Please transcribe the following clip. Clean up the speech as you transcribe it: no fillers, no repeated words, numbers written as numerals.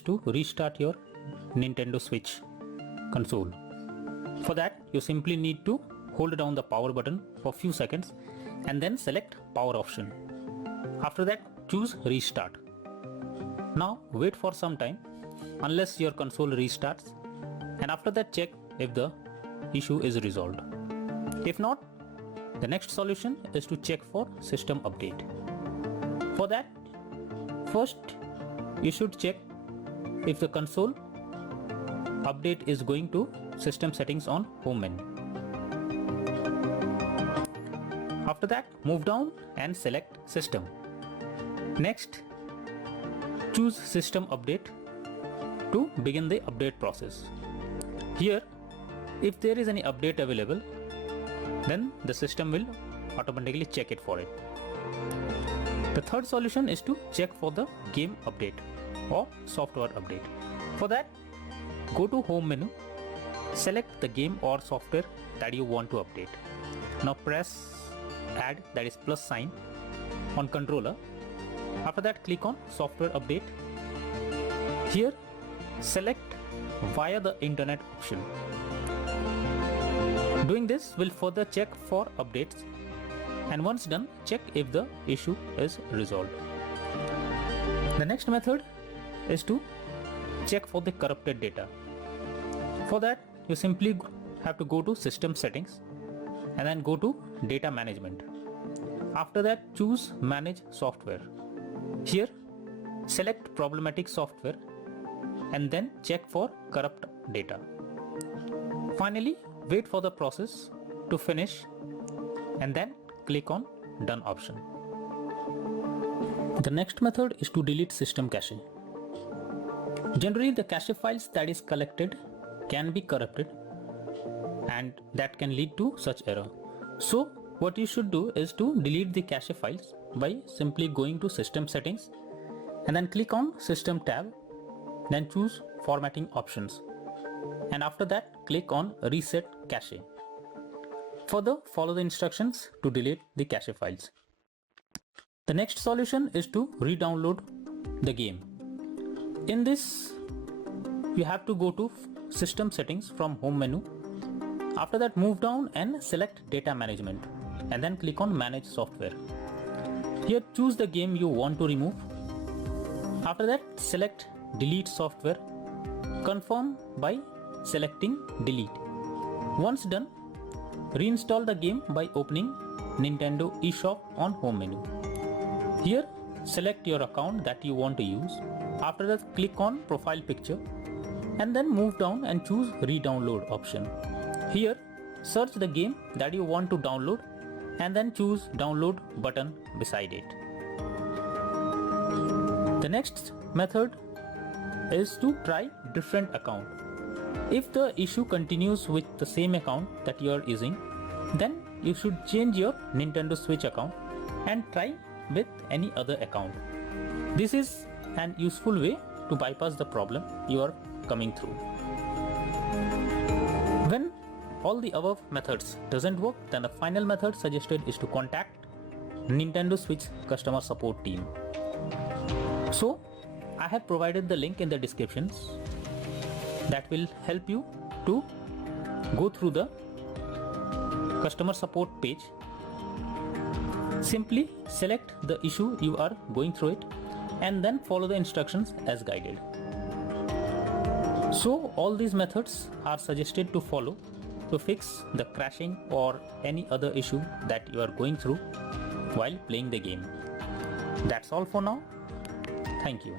is to restart your Nintendo Switch console. For that, you simply need to hold down the power button for few seconds and then select power option. After that, choose restart. Now wait for some time unless your console restarts, and after that check if the issue is resolved. If not, the next solution is to check for system update. For that, first you should check if the console update is going to system settings on home menu. After that, move down and select system. Next, choose system update to begin the update process. Here, if there is any update available, then the system will automatically check it for it. The third solution is to check for the game update or software update. For that, go to home menu, select the game or software that you want to update. Now press add, that is plus sign, on controller. After that, click on software update. Here, select via the internet option. Doing this will further check for updates, and once done, check if the issue is resolved. The next method is to check for the corrupted data. For that, you simply have to go to system settings and then go to data management. After that, choose manage software. Here, select problematic software and then check for corrupt data. Finally, wait for the process to finish and then click on done option. The next method is to delete system cache. Generally, the cache files that is collected can be corrupted, and that can lead to such error. So what you should do is to delete the cache files by simply going to system settings and then click on system tab, then choose formatting options, and after that click on reset cache. Further, follow the instructions to delete the cache files. The next solution is to re-download the game. In this, you have to go to system settings from home menu. After that, move down and select data management and then click on manage software. Here, choose the game you want to remove. After that, select delete software. Confirm by selecting delete. Once done, reinstall the game by opening Nintendo eShop on home menu. Here, select your account that you want to use. After that, click on profile picture and then move down and choose re-download option. Here, search the game that you want to download and then choose download button beside it. The next method is to try different account. If the issue continues with the same account that you are using, then you should change your Nintendo Switch account and try with any other account. This is an useful way to bypass the problem you are coming through. When all the above methods doesn't work, then the final method suggested is to contact Nintendo Switch customer support team. So I have provided the link in the descriptions that will help you to go through the customer support page. Simply select the issue you are going through it and then follow the instructions as guided. So all these methods are suggested to follow to fix the crashing or any other issue that you are going through while playing the game. That's all for now. Thank you.